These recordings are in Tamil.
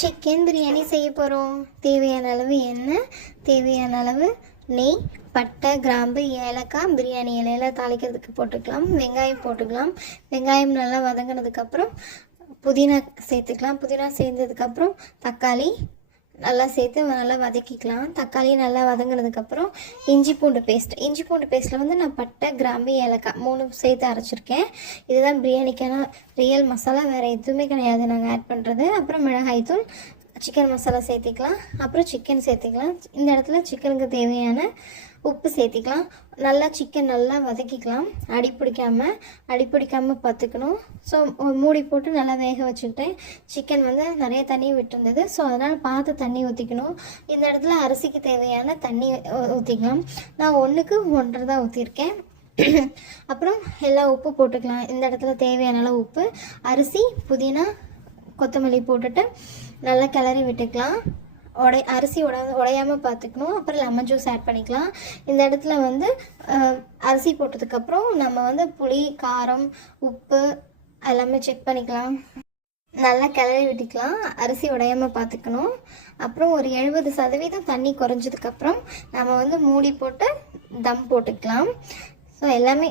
சிக்கன் பிரியாணி செய்ய போகிறோம். தேவையான அளவு எண்ணெய், தேவையான அளவு நெய், பட்டை, கிராம்பு, ஏலக்காய், பிரியாணி இலையில தாளிக்கிறதுக்கு போட்டுக்கலாம். வெங்காயம் போட்டுக்கலாம். வெங்காயம் நல்லா வதங்கினதுக்கப்புறம் புதினா சேர்த்துக்கலாம். புதினா சேர்ந்ததுக்கப்புறம் தக்காளி நல்லா சேர்த்து நல்லா வதக்கிக்கலாம். தக்காளி நல்லா வதங்கினதுக்கப்புறம் இஞ்சி பூண்டு பேஸ்ட்டில் வந்து நான் பட்டை, கிராம்பு, ஏலக்காய் 3 சேர்த்து அரைச்சிருக்கேன். இதுதான் பிரியாணிக்கான ரியல் மசாலா, வேறு எதுவுமே கிடையாது நாங்கள் ஆட் பண்ணுறது. அப்புறம் மிளகாய்த்தூள், சிக்கன் மசாலா சேர்த்திக்கலாம். அப்புறம் சிக்கன் சேர்த்திக்கலாம். இந்த இடத்துல சிக்கனுக்கு தேவையான உப்பு சேர்த்திக்கலாம். நல்லா சிக்கன் நல்லா வதக்கிக்கலாம். அடி பிடிக்காமல் பார்த்துக்கணும். ஸோ மூடி போட்டு நல்லா வேக வச்சுக்கிட்டேன். சிக்கன் வந்து நிறைய தண்ணி விட்டுருந்தது. ஸோ அதனால் பார்த்து தண்ணி ஊற்றிக்கணும். இந்த இடத்துல அரிசிக்கு தேவையான தண்ணி ஊற்றிக்கலாம். நான் 1க்கு 1.5 தான் ஊற்றிருக்கேன். அப்புறம் எல்லா உப்பு போட்டுக்கலாம். இந்த இடத்துல தேவையான அளவு உப்பு, அரிசி, புதினா, கொத்தமல்லி போட்டுட்டு நல்லா கிளறி விட்டுக்கலாம். அரிசி உடையாமல் பார்த்துக்கணும். அப்புறம் லெமன் ஜூஸ் ஆட் பண்ணிக்கலாம். இந்த இடத்துல வந்து அரிசி போட்டதுக்கப்புறம் நம்ம வந்து புளி, காரம், உப்பு எல்லாமே செக் பண்ணிக்கலாம். நல்லா கிளறி விட்டுக்கலாம். அரிசி உடையாமல் பார்த்துக்கணும். அப்புறம் ஒரு 70% தண்ணி குறைஞ்சதுக்கப்புறம் நம்ம வந்து மூடி போட்டு தம் போட்டுக்கலாம். ஸோ எல்லாமே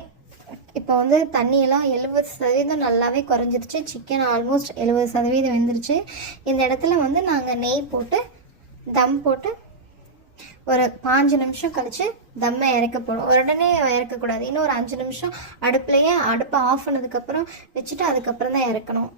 இப்போ வந்து தண்ணியெல்லாம் 70% நல்லாவே குறைஞ்சிருச்சு. சிக்கன் ஆல்மோஸ்ட் 70% வெந்துருச்சு. இந்த இடத்துல வந்து நாங்கள் நெய் போட்டு தம் போட்டு ஒரு 5 நிமிஷம் கழித்து தம்மை இறக்க போடும். உடனே இறக்கக்கூடாது. இன்னும் ஒரு 5 நிமிஷம் அடுப்பை ஆஃப் பண்ணதுக்கப்புறம் வச்சுட்டு அதுக்கப்புறம் தான் இறக்கணும்.